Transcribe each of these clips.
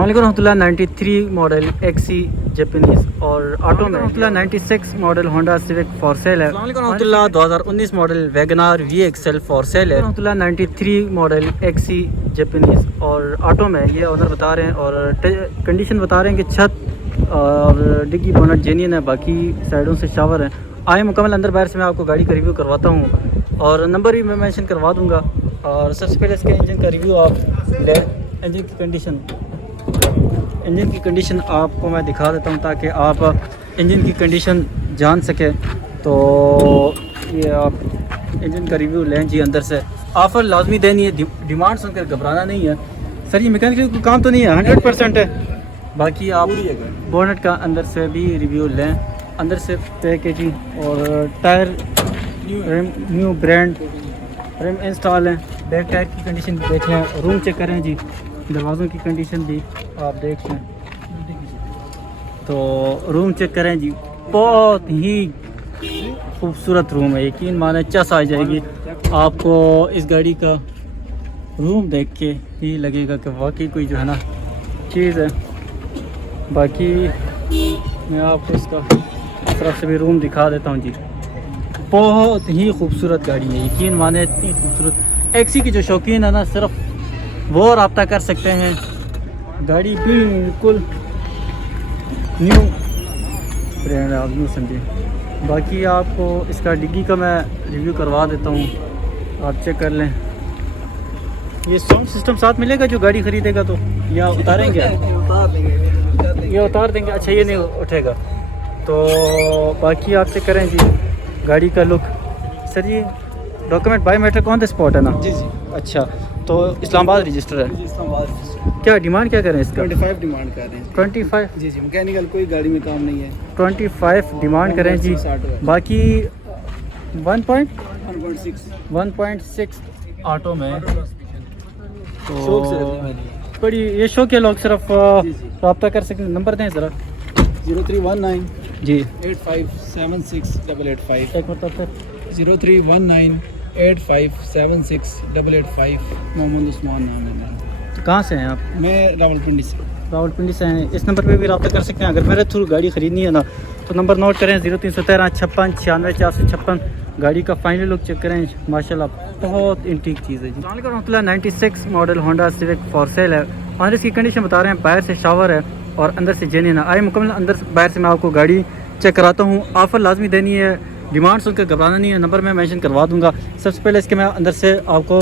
रहमतुल्लाह 93 model EXi Japanese और auto में 96 model Honda Civic for sale है। Rahmatullah 2019 model Wagon R VXL for sale है। रहमतुल्लाह 93 मॉडल एक्सी जापानीज और ऑटो में ये ओनर बता रहे हैं और कंडीशन बता रहे हैं कि छत और डिग्गी बोनट जेन्युइन है, बाकी साइडों से शावर है। आए मुकम्मल अंदर बाहर से मैं आपको गाड़ी का रिव्यू करवाता हूँ और नंबर भी मैं मेंशन करवा दूँगा। और सबसे पहले इसके इंजन का रिव्यू आप ले, इंजन की कंडीशन आपको मैं दिखा देता हूँ ताकि आप इंजन की कंडीशन जान सकें। तो ये आप इंजन का रिव्यू लें जी। अंदर से ऑफ़र लाजमी देनी है, डिमांड सुनकर घबराना नहीं है। सर ये मैकेनिकल काम तो नहीं है, 100% है। बाकी आप बोनट का अंदर से भी रिव्यू लें, अंदर से पैक है जी। और tyre new brand rim install है। बैक टायर की कंडीशन देख लें, रूम चेक करें जी, दरवाज़ों की कंडीशन भी आप देख लें। तो रूम चेक करें जी, बहुत ही खूबसूरत रूम है, यकीन माने चस आ जाएगी आपको। इस गाड़ी का रूम देख के ही लगेगा कि वाकई कोई जो है ना चीज़ है। बाकी मैं आपको इसका इस तरफ से भी रूम दिखा देता हूँ जी। बहुत ही खूबसूरत गाड़ी है, यकीन माने इतनी खूबसूरत। एक्सी की जो शौकीन है ना, सिर्फ वो रब्ता कर सकते हैं। गाड़ी बिल्कुल न्यू ब्रांड है, न्यू समझिए। बाकी आपको इसका डिग्गी का मैं रिव्यू करवा देता हूँ, आप चेक कर लें। ये साउंड सिस्टम साथ मिलेगा जो गाड़ी ख़रीदेगा तो, या उतारेंगे? ये उतार देंगे। अच्छा ये नहीं उठेगा तो बाकी आप चेक करें जी गाड़ी का लुक। सर जी document biometric on the spot है ना? जी जी। अच्छा तो इस्लामाबाद रजिस्टर है? जी इस्लामाबाद। क्या डिमांड क्या करें इसका? 25 डिमांड कर रहे हैं। 25? जी जी, मैकेनिकल कोई गाड़ी में काम नहीं है। 25 डिमांड करें जी। बाकी 1.6 ऑटो में तो बड़ी ये शो के लोग सिर्फ रब्ता कर सकते हैं। नंबर दें ज़रा। 0319 जी 8576 एक मतलब 0319 8576 मोहम्मद उस्मान नाम है मेरा। तो कहाँ से हैं आप? मैं रावलपिंडी से। रावलपिंडी से हैं। इस नंबर पे भी रब्ता कर सकते हैं अगर मेरे थ्रू गाड़ी ख़रीदनी है ना। तो नंबर नोट करें 0313 56 96 456। गाड़ी का फाइनल लुक चेक करें, माशाल्लाह बहुत इंटीक चीज़ है जी। रहमतुल्लाह 96 model Honda Civic for sale है। और इसकी कंडीशन बता रहे हैं, बाहर से शावर है और अंदर से जेन्युइन है। आए मुकम्मल अंदर बाहर से मैं आपको गाड़ी चेक कराता हूँ। ऑफ़र लाजमी देनी है, डिमांड सुनकर घबराना नहीं है। नंबर मैं मेंशन करवा दूंगा। सबसे पहले इसके मैं अंदर से आपको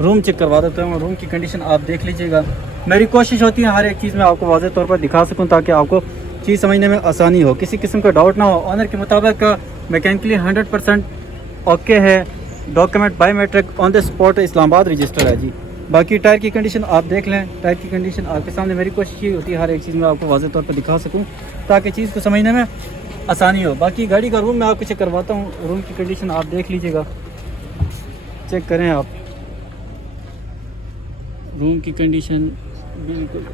रूम चेक करवा देता हूँ। रूम की कंडीशन आप देख लीजिएगा। मेरी कोशिश होती है हर एक चीज़ में आपको वाज़ेह तौर पर दिखा सकूँ ताकि आपको चीज़ समझने में आसानी हो, किसी किस्म का डाउट ना हो। ऑनर के मुताबिक मैकेनिकली 100% ओके है। Document biometric on the spot Islamabad register है जी। बाकी टायर की कंडीशन आप देख लें, टायर की कंडीशन आपके सामने। मेरी कोशिश ये होती है हर एक चीज़ में आपको वाज़ेह तौर पर दिखा सकूँ ताकि चीज़ को समझने में आसानी हो। बाकी गाड़ी का रूम मैं आपको चेक करवाता हूँ। रूम की कंडीशन आप देख लीजिएगा, चेक करें आप। रूम की कंडीशन बिल्कुल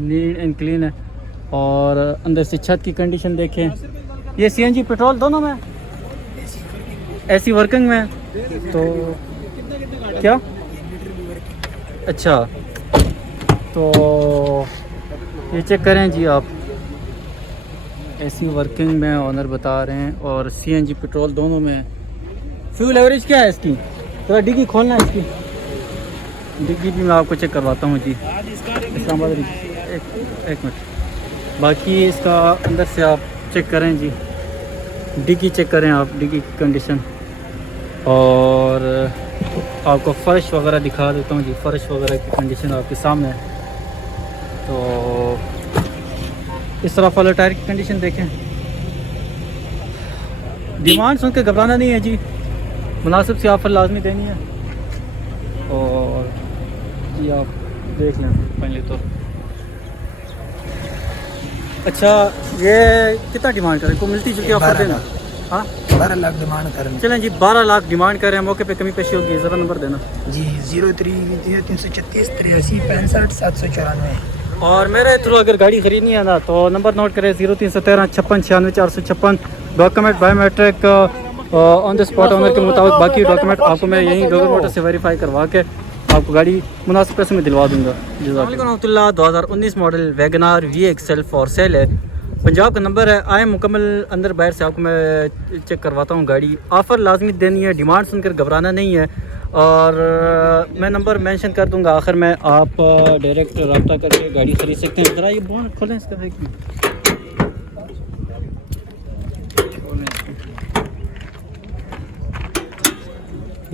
नीट एंड क्लीन है। और अंदर से छत की कंडीशन देखें। ये सीएनजी पेट्रोल दोनों में, एसी वर्किंग में। तो क्या अच्छा तो ये चेक करें जी आप, एसी वर्किंग में ऑनर बता रहे हैं और सीएनजी पेट्रोल दोनों में। फ्यूल एवरेज क्या है इसकी? थोड़ा डिग्गी खोलना है इसकी। डिग्गी भी मैं आपको चेक करवाता हूँ जी। इस्लामाबाद एक मिनट। बाकी इसका अंदर से आप चेक करें जी, डिग्गी चेक करें आप, डिग्गी की कंडीशन। और आपको फ़र्श वगैरह दिखा देता हूँ जी। फ़र्श वगैरह की कंडीशन आपके सामने है। तो इस तरफ वाला टायर की कंडीशन देखें। डिमांड सुन के घबराना नहीं है जी, मुनासिब सी ऑफ़र लाजमी देनी है। और ये आप देख लें पहले तो। अच्छा ये कितना डिमांड करें? को मिलती जुलती ऑफर देना? हाँ 12 लाख डिमांड करें। चलें जी 12 लाख डिमांड कर रहे हैं। मौके पे कमी पेशी होगी, ज़रा नंबर देना जी। 0336 83 65 794। और मेरे थ्रू अगर गाड़ी ख़रीदनी है ना तो नंबर नोट करें 0313 56 96 456। Document biometric on the spot owner के मुताबिक। बाकी डॉक्यूमेंट आपको मैं यहीं गूगल मोटर से वेरीफाई करवा के आपको गाड़ी मुनासिब पैसे में दिलवा दूँगा। जज़ाकल्लाह। 2019 model Wagon R VXL for sale है, पंजाब का नंबर है। आए मुकम्मल अंदर बाहर से आपको मैं चेक करवाता हूँ गाड़ी। ऑफ़र लाजमी देनी है, डिमांड सुनकर घबराना नहीं है। और मैं नंबर मेंशन कर दूँगा आखिर में, आप डायरेक्ट रब्ता करके गाड़ी ख़रीद सकते हैं। ज़रा ये बोनट खोलें इसका देखिए।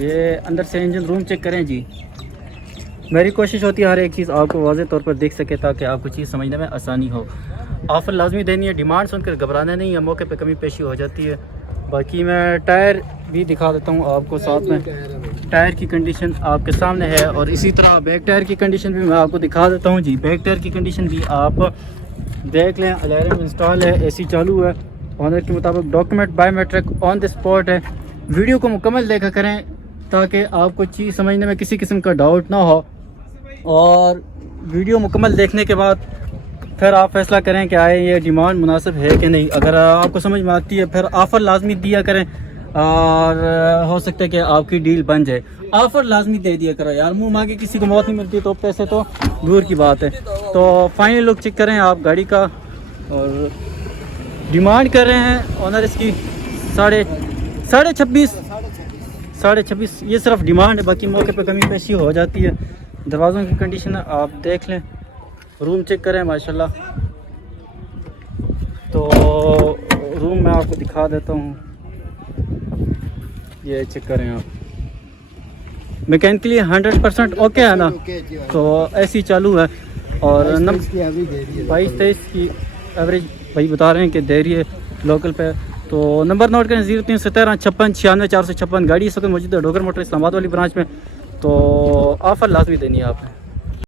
ये अंदर से इंजन रूम चेक करें जी। मेरी कोशिश होती है हर एक चीज़ आपको वाज़े तौर पर देख सके ताकि आपको चीज़ समझने में आसानी हो। ऑफ़र लाजमी देनी है, डिमांड सुनकर घबराना नहीं है, मौके पे कमी पेशी हो जाती है। बाकी मैं टायर भी दिखा देता हूँ आपको साथ में। टायर की कंडीशन आपके सामने है और इसी तरह बैक टायर की कंडीशन भी मैं आपको दिखा देता हूँ जी। बैक टायर की कंडीशन भी आप देख लें। अलार्म इंस्टॉल है, AC चालू है, ऑनर के मुताबिक document biometric on the spot है। वीडियो को मुकम्मल देखा करें ताकि आपको चीज़ समझने में किसी किस्म का डाउट ना हो, और वीडियो मुकम्मल देखने के बाद फिर आप फैसला करें कि आए ये डिमांड मुनासिब है कि नहीं। अगर आपको समझ में आती है फिर ऑफ़र लाजमी दिया करें, और हो सकता है कि आपकी डील बन जाए। ऑफ़र लाजमी दे दिया करो यार, मुंह मांगे किसी को मौत नहीं मिलती, तो पैसे तो दूर की बात है। तो फाइनल लुक चेक करें आप गाड़ी का, और डिमांड कर रहे हैं ऑनर इसकी 26.5 ये सिर्फ डिमांड है, बाकी मौके पे कमी पेशी हो जाती है। दरवाज़ों की कंडीशन आप देख लें, रूम चेक करें माशाल्लाह। तो रूम मैं आपको दिखा देता हूँ, ये चेक करें आप। मैकेनिकली 100% ओके है ना, तो ऐसी चालू है। और नंबर 22-23 की एवरेज भाई बता रहे हैं कि दे रही है लोकल पे। तो नंबर नोट करें 0317 56 96 456। गाड़ी इस वक्त मौजूद है डोगर मोटर इस्लामाबाद वाली ब्रांच में। तो ऑफ़र लाजमी देनी है आपने।